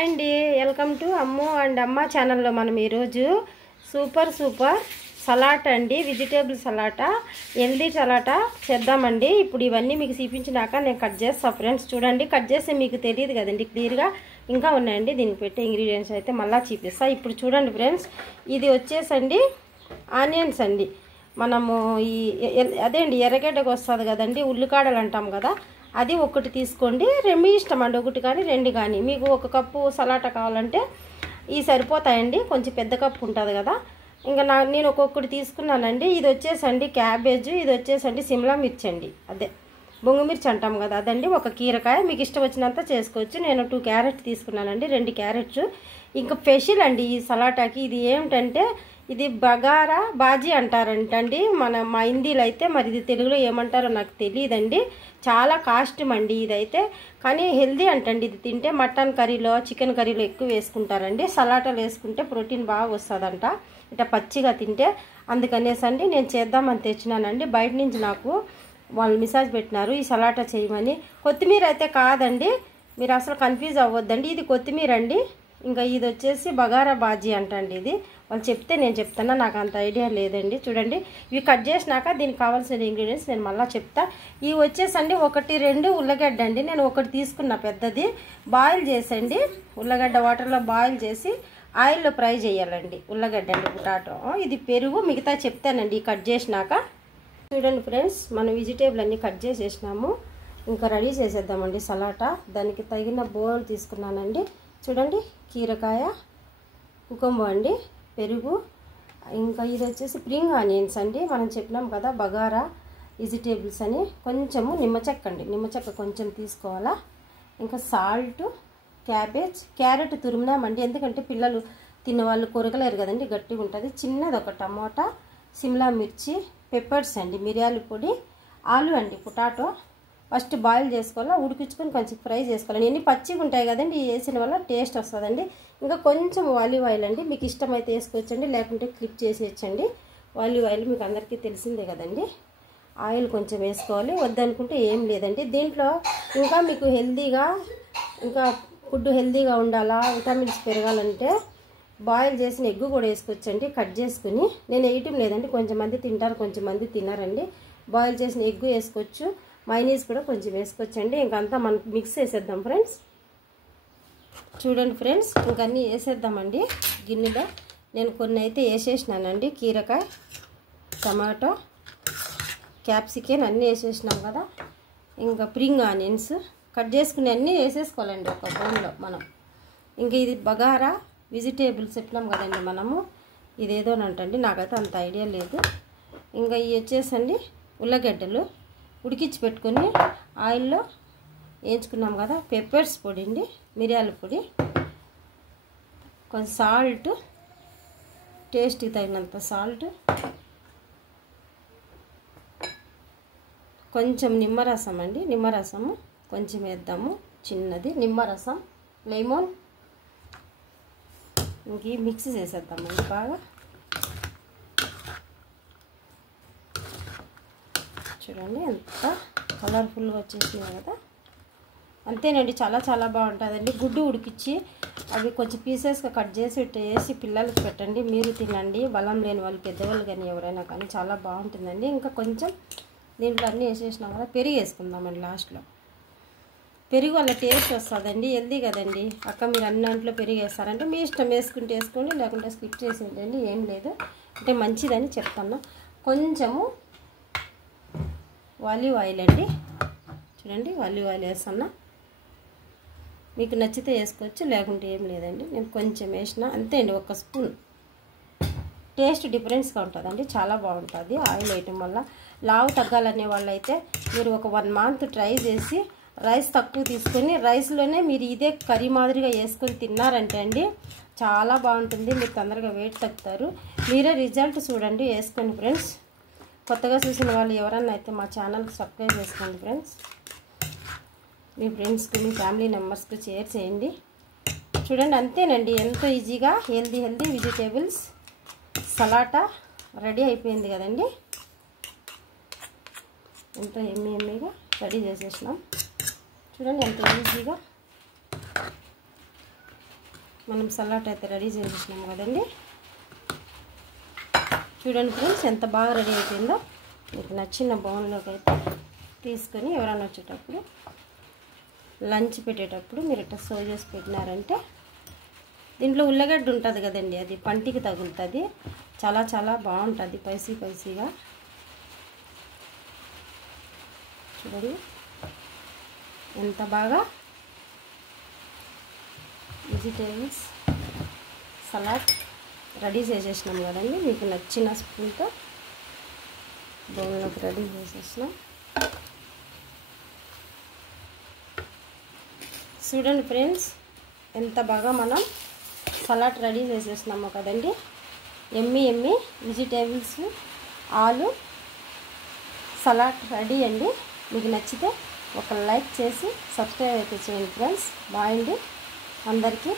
Hi అండి, welcome to Ammu and అమ్మ ఛానల్లో మనం ఈరోజు సూపర్ సలాడ్ అండి, వెజిటేబుల్ సలాడ్, హెల్దీ సలాడ్ చేద్దామండి. ఇప్పుడు ఇవన్నీ మీకు చూపించినాక నేను కట్ చేస్తాను ఫ్రెండ్స్. చూడండి, కట్ చేస్తే మీకు తెలియదు కదండి, క్లియర్గా ఇంకా ఉన్నాయండి. దీనికి పెట్టే ఇంగ్రీడియంట్స్ అయితే మళ్ళీ చూపిస్తాను. ఇప్పుడు చూడండి ఫ్రెండ్స్, ఇది వచ్చేసండి ఆనియన్స్ అండి. మనము ఈ అదే అండి ఎర్రగడ్డకు వస్తుంది కదండి, ఉల్లికాడలు అంటాం కదా, అది ఒకటి తీసుకోండి. మీ ఇష్టం అండి, ఒకటి కానీ రెండు కానీ. మీకు ఒక కప్పు సలాటా కావాలంటే ఈ సరిపోతాయండి, కొంచెం పెద్ద కప్పు ఉంటుంది కదా. ఇంకా నేను ఒక్కొక్కటి తీసుకున్నానండి. ఇది వచ్చేసండి క్యాబేజ్, ఇది వచ్చేసండి సిమ్లా మిర్చి అండి, అదే బొంగు మిర్చి అంటాం కదా, అదండి. ఒక కీరకాయ, మీకు ఇష్టం వచ్చినంత చేసుకోవచ్చు. నేను 2 క్యారెట్ తీసుకున్నానండి, 2 క్యారెట్స్. ఇంకా స్పెషల్ అండి ఈ సలాటాకి. ఇది ఏమిటంటే ఇది బగారా బాజీ అంటారంటండి మా హిందీలో అయితే. మరి ఇది తెలుగులో ఏమంటారో నాకు తెలియదండి. చాలా కాస్ట్యూమ్ అండి ఇదైతే, కానీ హెల్దీ అంటండి. ఇది తింటే మటన్ కర్రీలో, చికెన్ కర్రీలో ఎక్కువ వేసుకుంటారండి. సలాటాలు వేసుకుంటే ప్రోటీన్ బాగా వస్తుందంట ఇట్లా పచ్చిగా తింటే. అందుకనేసండి నేను చేద్దామని తెచ్చినానండి. బయట నుంచి నాకు వాళ్ళు మెసేజ్ పెట్టినారు ఈ సలాటా చేయమని. కొత్తిమీర అయితే కాదండి, మీరు అసలు కన్ఫ్యూజ్ అవ్వద్దండి. ఇది కొత్తిమీర అండి. ఇంకా ఇది వచ్చేసి బగారా బాజీ అంటండి. ఇది వాళ్ళు చెప్తే నేను చెప్తాను, నాకు అంత ఐడియా లేదండి. చూడండి, ఇవి కట్ చేసినాక దీనికి కావాల్సిన ఇంగ్రీడియంట్స్ నేను మళ్ళీ చెప్తా. ఇవి వచ్చేసండి 1-2 ఉల్లగడ్డ అండి. నేను ఒకటి తీసుకున్న పెద్దది, బాయిల్ చేసండి. ఉల్లగడ్డ వాటర్లో బాయిల్ చేసి ఆయిల్లో ఫ్రై చేయాలండి. ఉల్లగడ్డ అండి, పొటాటో. ఇది పెరుగు, మిగతా చెప్తానండి కట్ చేసినాక. చూడండి ఫ్రెండ్స్, మనం వెజిటేబుల్ అన్నీ కట్ చేసేసినాము. ఇంకా రెడీ చేసేద్దామండి సలాటా. దానికి తగిన బౌల్ తీసుకున్నానండి. చూడండి, కీరకాయ, కుకుంబర్ అండి, పెరుగు, ఇంకా ఇది వచ్చేసి స్ప్రింగ్ ఆనియన్స్ అండి. మనం చెప్పినాం కదా బగారా వెజిటేబుల్స్ అని. కొంచెము నిమ్మచెక్క అండి, నిమ్మచెక్క కొంచెం తీసుకోవాలా. ఇంకా సాల్ట్, క్యారెట్ తురిమినామండి, ఎందుకంటే పిల్లలు తిన్నవాళ్ళు కొరకలేరు కదండి, గట్టిగా ఉంటుంది. చిన్నది ఒక టమోటా, సిమ్లా మిర్చి, పెప్పర్స్ అండి, మిరియాల పొడి, ఆలు అండి, పొటాటో. ఫస్ట్ బాయిల్ చేసుకోవాలా, ఉడికించుకొని కొంచెం ఫ్రై చేసుకోవాలి. ఎన్ని పచ్చిగా ఉంటాయి కదండి, వేసిన వల్ల టేస్ట్ వస్తుందండి. ఇంకా కొంచెం ఆలివ్ ఆయిల్ అండి, మీకు ఇష్టమైతే వేసుకోవచ్చండి, లేకుంటే క్లిప్ చేసేయచ్చండి. ఆలివ్ ఆయిల్ మీకు అందరికీ తెలిసిందే కదండి. ఆయిల్ కొంచెం వేసుకోవాలి, వద్దనుకుంటే ఏం లేదండి. దీంట్లో ఇంకా మీకు హెల్తీగా, ఇంకా ఫుడ్ హెల్తీగా ఉండాలా, విటమిన్స్ పెరగాలంటే బాయిల్ చేసిన ఎగ్ కూడా వేసుకోవచ్చండి, కట్ చేసుకుని. నేను వేయటం లేదండి, కొంచెం మంది తింటారు, కొంచెం మంది తిన్నారండి. బాయిల్ చేసిన ఎగ్ వేసుకోవచ్చు, మైనీస్ కూడా కొంచెం వేసుకోవచ్చండి. ఇంకంతా మనం మిక్స్ చేసేద్దాం ఫ్రెండ్స్. చూడండి ఫ్రెండ్స్, ఇంకన్నీ వేసేద్దామండి గిన్నెలో. నేను కొన్ని అయితే వేసేసినానండి, కీరకాయ, టమాటో, క్యాప్సికన్ అన్నీ వేసేసినాం కదా. ఇంకా స్ప్రింగ్ ఆనియన్స్ కట్ చేసుకుని అన్నీ వేసేసుకోవాలండి ఒక బౌల్లో మనం. ఇంకా ఇది బగారా వెజిటేబుల్స్ చెప్పినాం కదండి మనము, ఇదేదోనంటండి, నాకైతే అంత ఐడియా లేదు. ఇంకా ఇవి వచ్చేసండి ఉల్లగడ్డలు ఉడికించి పెట్టుకొని ఆయిల్లో వేయించుకున్నాం కదా. పెప్పర్స్ పొడి అండి, మిరియాల పొడి, కొంచెం సాల్ట్, టేస్ట్కి తగినంత సాల్ట్, కొంచెం నిమ్మరసం అండి, నిమ్మరసము కొంచెం వేద్దాము, చిన్నది నిమ్మరసం, లెమన్. ఇంక మిక్స్ చేసేద్దామండి బాగా. చూడండి ఎంత కలర్ఫుల్గా వచ్చేసినాయి కదా. అంతేనండి, చాలా చాలా బాగుంటుందండి. గుడ్డు ఉడికిచ్చి అవి కొంచెం పీసెస్గా కట్ చేసి వేసి పిల్లలకి పెట్టండి, మీరు తినండి. బలం లేని వాళ్ళు, పెద్దవాళ్ళు కానీ ఎవరైనా కానీ చాలా బాగుంటుందండి. ఇంకా కొంచెం దీంట్లో అన్నీ వేసేసినాం కదా, పెరుగు వేసుకుందామండి లాస్ట్లో. పెరుగు వల్ల టేస్ట్ వస్తుందండి, హెల్దీ కదండి. అక్క మీరు అన్నింట్లో పెరుగు వేస్తారంటే మీ ఇష్టం, వేసుకుంటే వేసుకోండి, లేకుంటే స్కిప్ చేసేయండి, ఏం లేదు. అంటే మంచిదని చెప్తాను. కొంచెము ఆలివ్ ఆయిల్ అండి, చూడండి ఆలివ్ ఆయిల్ వేస్తున్నా. మీకు నచ్చితే వేసుకోవచ్చు, లేకుంటే ఏం లేదండి. నేను కొంచెం వేసిన అంతే అండి, 1 స్పూన్. టేస్ట్ డిఫరెన్స్గా ఉంటుందండి, చాలా బాగుంటుంది ఆయిల్ వేయటం వల్ల. లావు తగ్గాలనే వాళ్ళైతే మీరు ఒక 1 మంత్ ట్రై చేసి రైస్ తక్కువ తీసుకొని రైస్లోనే మీరు ఇదే కర్రీ మాదిరిగా వేసుకొని తిన్నారంటే అండి చాలా బాగుంటుంది. మీరు తొందరగా వెయిట్ తగ్గుతారు. మీరే రిజల్ట్ చూడండి, వేసుకోండి ఫ్రెండ్స్. కొత్తగా చూసిన వాళ్ళు ఎవరన్నా అయితే మా ఛానల్కి సబ్స్క్రైబ్ చేసుకోండి ఫ్రెండ్స్. మీ ఫ్రెండ్స్కి, మీ ఫ్యామిలీ మెంబర్స్కి షేర్ చేయండి. చూడండి, అంతేనండి, ఎంతో ఈజీగా హెల్దీ వెజిటేబుల్స్ సలాటా రెడీ అయిపోయింది కదండి. ఎంతో ఎమ్మీగా రెడీ చేసేసినాం. చూడండి ఎంత ఈజీగా. మనం సలాడ్ అయితే రెడీ చేసేసినాం కదండి. చూడండి ఫ్రెండ్స్ ఎంత బాగా రెడీ అయిపోయిందో. మీకు నచ్చిన బౌల్లోకి అయితే తీసుకొని ఎవరైనా వచ్చేటప్పుడు లంచ్ పెట్టేటప్పుడు మీరు ఇట్లా సర్వ్ చేసి పెట్టినారంటే, దీంట్లో ఉల్లగడ్డ ఉంటుంది కదండి, అది పంటికి తగులుతుంది. చాలా చాలా బాగుంటుంది, స్పైసీగా. చూడండి ఎంత బాగా వెజిటేబుల్స్ సలాడ్ రెడీ చేసేసినాం కదండి. మీకు నచ్చిన స్పూన్తో బౌల్లోకి రెడీ చేసేసినాం. చూడండి ఫ్రెండ్స్ ఎంత బాగా మనం సలాడ్ రెడీ చేసేసినాము కదండి. ఎమ్మి వెజిటేబుల్స్ ఆలు సలాడ్ రెడీ అండి. మీకు నచ్చితే ఒక లైక్ చేసి సబ్స్క్రైబ్ అయితే చేయండి ఫ్రెండ్స్. బాయ్ అండి అందరికీ.